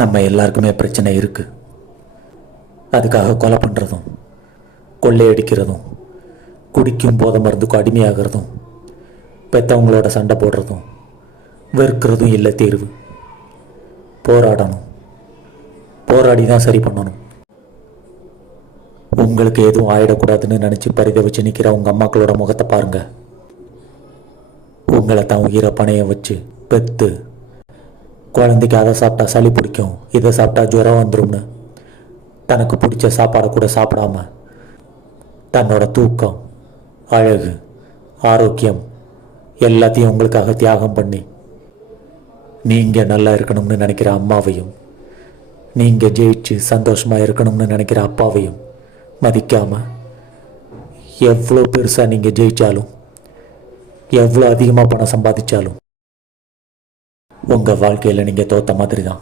நம்ம எல்லாருக்குமே பிரச்சனை இருக்குது. அதுக்காக கொலை பண்ணுறதும், கொள்ளையடிக்கிறதும், குடிக்கும் போதை மருந்துக்கு அடிமையாகிறதும், பெற்றவங்களோட சண்டை போடுறதும், வெறுக்கிறதும் இல்லை தீர்வு. போராடணும், போராடி தான் சரி பண்ணணும். உங்களுக்கு எதுவும் ஆயிடக்கூடாதுன்னு நினச்சி பரிதவிச்சு நிற்கிற உங்கள் அம்மாக்களோட முகத்தை பாருங்க. உங்களை தான் உயிரை பணையம் வச்சு பெத்து குழந்தைக்கு அதை சாப்பிட்டா சளி பிடிக்கும், இதை சாப்பிட்டா ஜுரம் வந்துடும்னு தனக்கு பிடிச்ச சாப்பாடை கூட சாப்பிடாம தன்னோட தூக்கம், அழகு, ஆரோக்கியம் எல்லாத்தையும் உங்களுக்காக தியாகம் பண்ணி நீங்கள் நல்லா இருக்கணும்னு நினைக்கிற அம்மாவையும், நீங்கள் ஜெயிச்சு சந்தோஷமாக இருக்கணும்னு நினைக்கிற அப்பாவையும் மதிக்காமல் எவ்வளோ பெருசாக நீங்கள் ஜெயித்தாலும், எவ்வளோ அதிகமாக பணம் சம்பாதிச்சாலும் உங்கள் வாழ்க்கையில் நீங்கள் தோற்ற மாதிரி தான்.